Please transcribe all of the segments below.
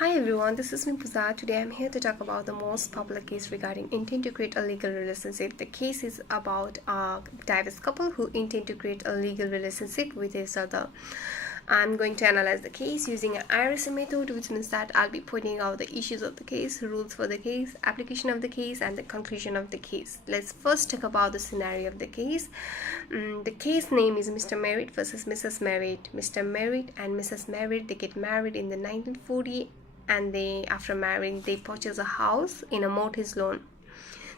Hi everyone, this is me Pooja. Today I'm here to talk about the most popular case regarding intent to create a legal relationship. The case is about a diverse couple who intend to create a legal relationship with each other. I'm going to analyze the case using an IRC method, which means that I'll be pointing out the issues of the case, rules for the case, application of the case, and the conclusion of the case. Let's first talk about the scenario of the case. The case name is Mr. Merritt versus Mrs. Merritt. Mr. Merritt and Mrs. Merritt, they get married in the 1940, and after marrying they purchase a house in a mortgage loan.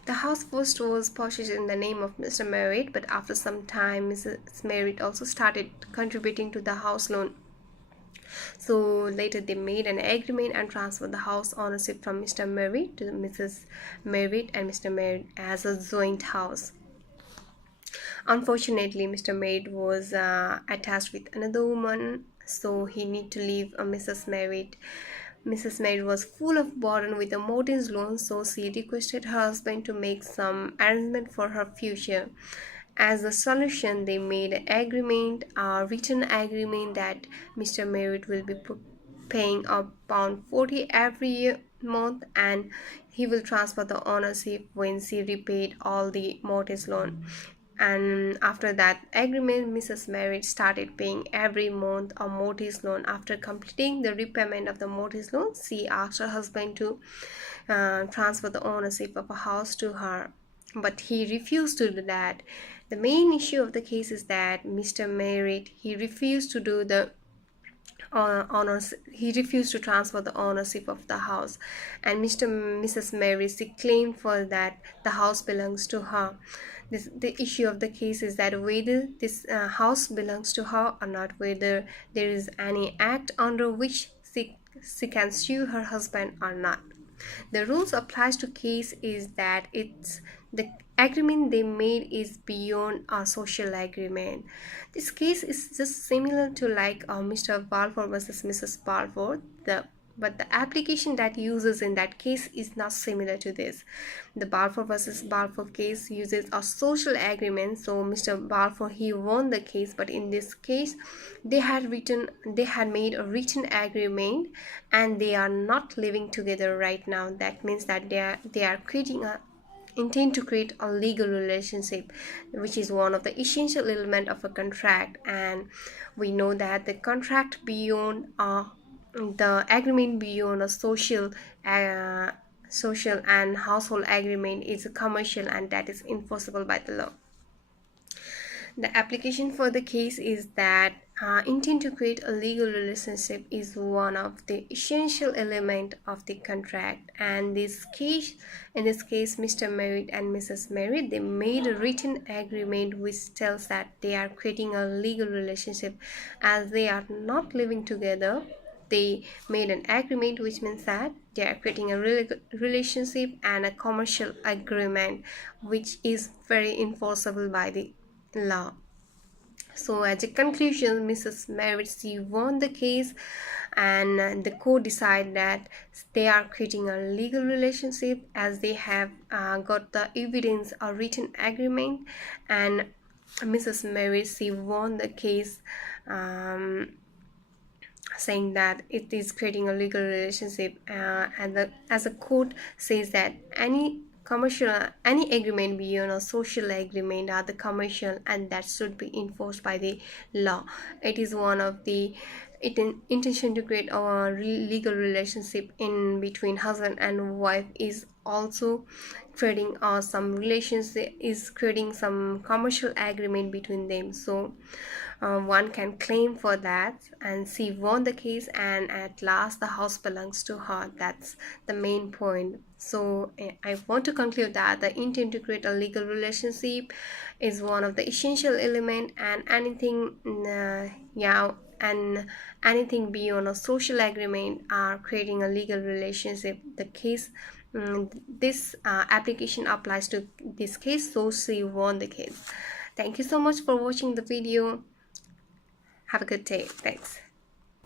The house first was purchased in the name of Mr. Merritt, but after some time Mrs. Merritt also started contributing to the house loan. So later they made an agreement and transferred the house ownership from Mr. Merritt to Mrs. Merritt and Mr. Merritt as a joint house. Unfortunately, Mr. Merritt was attached with another woman, so he need to leave Mrs. Merritt. Mrs. Merritt was full of burden with a mortgage loan, so she requested her husband to make some arrangement for her future. As a solution, they made an agreement, a written agreement, that Mr. Merritt will be paying £40 every month, and he will transfer the ownership when she repaid all the mortgage loan. And after that agreement, Mrs. Merritt started paying every month a mortgage loan. After completing the repayment of the mortgage loan, she asked her husband to transfer the ownership of a house to her, but he refused to do that. The main issue of the case is that Mr. Merritt, he refused to do the he refused to transfer the ownership of the house, and Mrs. Mary, she claimed for that the house belongs to her. The issue of the case is that whether this house belongs to her or not, whether there is any act under which she can sue her husband or not. The rules applies to case is that it's the agreement they made is beyond a social agreement. This case is just similar to like Mr. Balfour versus Mrs. Balfour, but the application that uses in that case is not similar to this. The Balfour versus Balfour case uses a social agreement, so Mr. Balfour, he won the case, but in this case they had made a written agreement and they are not living together right now. That means that they are creating a intend to create a legal relationship, which is one of the essential element of a contract. And we know that the contract beyond the agreement beyond a social and household agreement is a commercial, and that is enforceable by the law. The application for the case is that intent to create a legal relationship is one of the essential element of the contract, and in this case Mr. Merritt and Mrs. Merritt, they made a written agreement which tells that they are creating a legal relationship. As they are not living together, they made an agreement, which means that they are creating a relationship and a commercial agreement, which is very enforceable by the law. So as a conclusion, Mrs. Merritt, she won the case, and the court decided that they are creating a legal relationship as they have got the evidence, a written agreement, and Mrs. Merritt, she won the case, saying that it is creating a legal relationship, and as a court says that any agreement beyond a social agreement are the commercial, and that should be enforced by the law. It is one of the intention to create a legal relationship in between husband and wife is also creating some relationship, is creating some commercial agreement between them. So one can claim for that, and she won the case, and at last the house belongs to her. That's the main point. So I want to conclude that the intent to create a legal relationship is one of the essential element, and anything beyond a social agreement are creating a legal relationship. The case, this application applies to this case, so she won the case. Thank you so much for watching the video. Have a good day. Thanks.